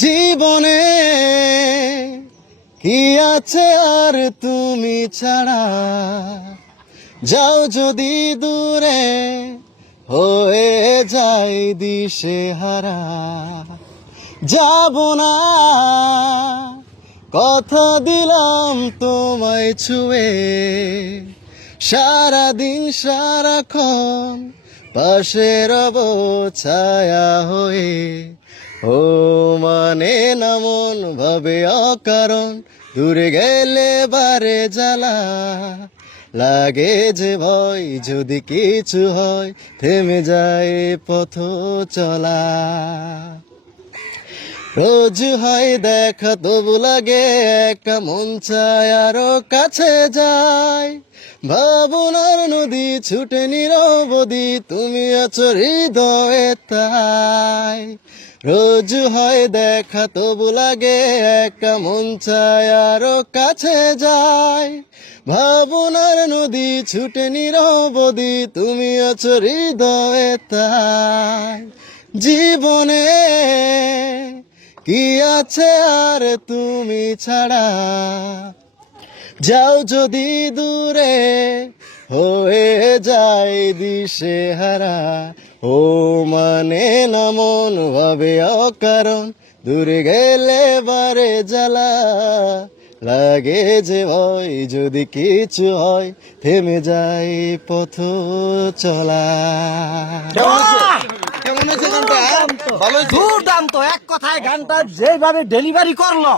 জীবনে কি আছে আর তুমি ছাড়া, যাও যদি দূরে হয়ে যাই দিশে হারা। যাব না, কথা দিলাম তোমায় ছুঁয়ে, সারাদিন সারাক্ষণ পাশে রব ছায়া হয়ে। ও মানে না মন ভাবে অকারণ, দূরে গেলে বারে জ্বালা লাগে যে ভয়, যদি কিছু হয় থেমে যায় পথ চলা। রোজ হয় দেখা তবু লাগে একা, মন চায় আরো কাছে যায়। ভাবনার নদী ছুটে নিরবধি, তুমি আছো হৃদয়ে তাই। রোজ হয় দেখা তবু লাগে একা, মন চায় আরো কাছে যায়। ভাবনার নদী ছুটে নিরবধি, তুমি আছো হৃদয়ে তাই। জীবনে কি আছে আর তুমি ছাড়া, যাও যদি দূরে হয়ে যায় দিশে হারা। ও মানে না মন ভাবে অকারণ, দূরে গেলে বারে জ্বালা লাগে যে ভয়, যদি কিছু হয় থেমে যায় পথ চলা। কেমন হয়েছে গানটা? ভালো হয়েছে? দুর্দান্ত, এক কথায় গানটা যেভাবে ডেলিভারি করলো,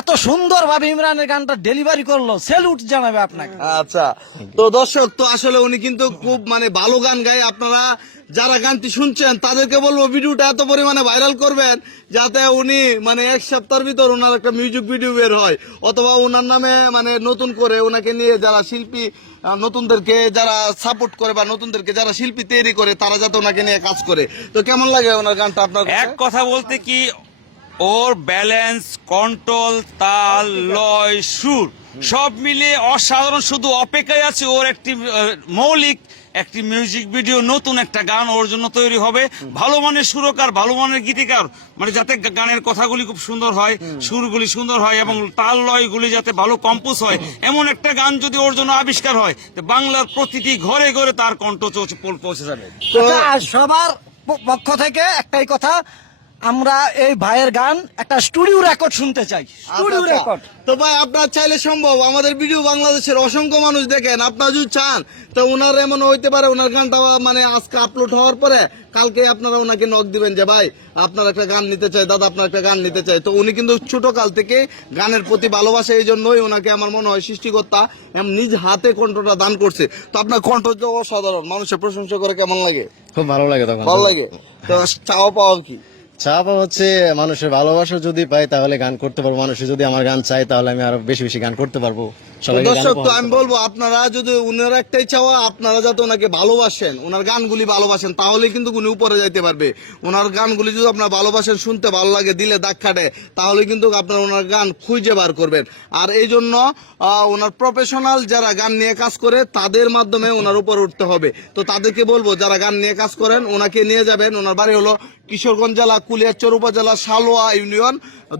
এত সুন্দর ভাবে ইমরানের গানটা ডেলিভারি করলো, স্যালুট জানাবে আপনাকে। আচ্ছা, তো দর্শক তো আসলে উনি কিন্তু খুব মানে ভালো গান গায়। আপনারা যারা গানটি শুনছেন তাদেরকে বলবো ভিডিওটা এত পরিমাণে ভাইরাল করবেন যাতে উনি মানে এক সপ্তাহের ভিতর ওনার একটা মিউজিক ভিডিও বের হয়, অথবা ওনার নামে মানে নতুন করে ওনাকে নিয়ে যারা শিল্পী নতুনদেরকে যারা সাপোর্ট করে বা নতুনদেরকে যারা শিল্পী তৈরি করে তারা যাতে ওনাকে নিয়ে কাজ করে। তো কেমন লাগে ওনার গানটা আপনার? এক কথা বলতে কি, ওর ব্যালেন্স, কন্ট্রোল, তাল, লয়, সুর সব মিলিয়ে অসাধারণ। শুধু অপেক্ষায় আছে ওর একটি মৌলিক একটি মিউজিক ভিডিও, নতুন একটা গান ওর জন্য তৈরি হবে। ভালো মানের সুরকার, ভালো মানের গীতিকার, মানে যাতে গানের কথাগুলি খুব সুন্দর হয়, সুরগুলি সুন্দর হয় এবং তাল লয়গুলি যাতে ভালো কম্পোজ হয়, এমন একটা গান যদি ওর জন্য আবিষ্কার হয়, বাংলার প্রতিটি ঘরে ঘরে তার কণ্ঠ পৌঁছে যাবে। আচ্ছা, আর সবার পক্ষ থেকে একটাই কথা, আমরা এই ভাইয়ের গান একটা স্টুডিও রেকর্ড শুনতে চাই, স্টুডিও রেকর্ড। তো ভাই আপনার চাইলে সম্ভব, আমাদের ভিডিও বাংলাদেশের অসংখ্য মানুষ দেখেন, আপনারা যদি চান তো ওনার এমন হইতে পারে ওনার গানটা মানে আজকে আপলোড হওয়ার পরে কালকে আপনারা ওনাকে নক দিবেন যে ভাই আপনার একটা গান নিতে চাই, দাদা আপনার একটা গান নিতে চাই। তো উনি কিন্তু ছোট কাল থেকে গানের প্রতি ভালোবাসে, এই জন্যই ওনাকে আমার মনে হয় সৃষ্টিকর্তা নিজ হাতে কণ্ঠটা দান করছে। তো আপনার কণ্ঠ যে অসাধারণ, মানুষের প্রশংসা করে কেমন লাগে? খুব ভালো লাগে তখন। ভালো লাগে। তো চাওয়া পাওয়া কি? চাপ হচ্ছে মানুষের ভালোবাসা যদি পাই তাহলে গান করতে পারবো, মানুষের যদি আমার গান চাই তাহলে আমি আরো বেশি বেশি গান করতে পারবো। দর্শক তো আমি বলবো আপনারা যদি উনার একটাই চাওয়া, আপনারা যাতে ওনাকে ভালোবাসেন, ওনার গানগুলি ভালোবাসেন, তাহলে কিন্তু উনি উপরে যাইতে পারবে। ওনার গানগুলি যদি আপনারা ভালোবাসেন, শুনতে ভালো লাগে, দিলে দাগ কাটে, তাহলে কিন্তু আপনারা ওনার গান খুঁজে বার করবেন। আর এই জন্য ওনার প্রফেশনাল যারা গান নিয়ে কাজ করে তাদের মাধ্যমে ওনার উপর উঠতে হবে। তো তাদেরকে বলবো যারা গান নিয়ে কাজ করেন ওনাকে নিয়ে যাবেন। ওনার বাড়ি হলো কিশোরগঞ্জ জেলা কুলিয়ারচর উপজেলা সালোয়া ইউনিয়ন,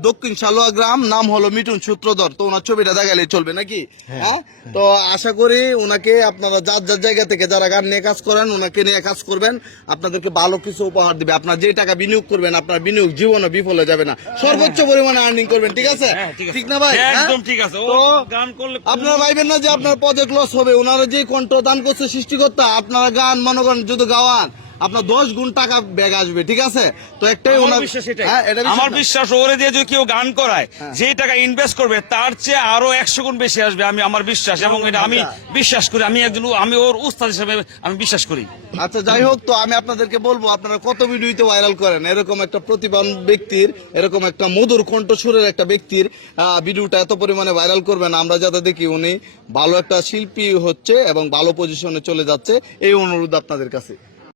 দক্ষিণ সালোয়া গ্রাম, নাম হলো মিঠুন সূত্রধর। তো ওনার ছবিটা দেখালে চলবে নাকি? হ্যাঁ। তো আশা করি ওনাকে আপনারা যার যার জায়গা থেকে যারা গান নিয়ে কাজ করেন ওনাকে নিয়ে কাজ করবেন, আপনাদেরকে ভালো কিছু উপহার দিবে। আপনার যে টাকা বিনিয়োগ করবেন আপনার বিনিয়োগ জীবনে বিফল হয়ে যাবে না, সর্বোচ্চ পরিমাণে আর্নিং করবেন। ঠিক আছে? ঠিক না ভাই? একদম ঠিক আছে। তো গান করলে আপনারা ভাইবেন না যে আপনার প্রজেক্ট লস হবে। ওনারা যে কণ্ঠ দান করছে সৃষ্টিকর্তা, আপনারা গান মনে করেন যদি গাওয়ান আপনার 10 গুণ টাকা ব্যাগ আসবে। ঠিক আছে? তো একটাই ওনার আমার বিশ্বাস, ওরে দিয়ে যদি কেউ গান করায় যে টাকা ইনভেস্ট করবে তার চেয়ে আরো 100 গুণ বেশি আসবে। আমার বিশ্বাস, এবং এটা আমি বিশ্বাস করি। আমি ওর উস্তাদ হিসেবে আমি বিশ্বাস করি। আচ্ছা, যাই হোক, তো আমি আপনাদেরকে বলবো আপনারা কত ভিডিওতে ভাইরাল করেন, এরকম একটা প্রতিভান ব্যক্তির, এরকম একটা মধুর কণ্ঠস্বরের একটা ব্যক্তির ভিডিওটা এত পরিমাণে ভাইরাল করবেন, আমরা যাতে দেখি উনি ভালো একটা শিল্পী হচ্ছে এবং ভালো পজিশনে চলে যাচ্ছে, এই অনুরোধ আপনাদের কাছে।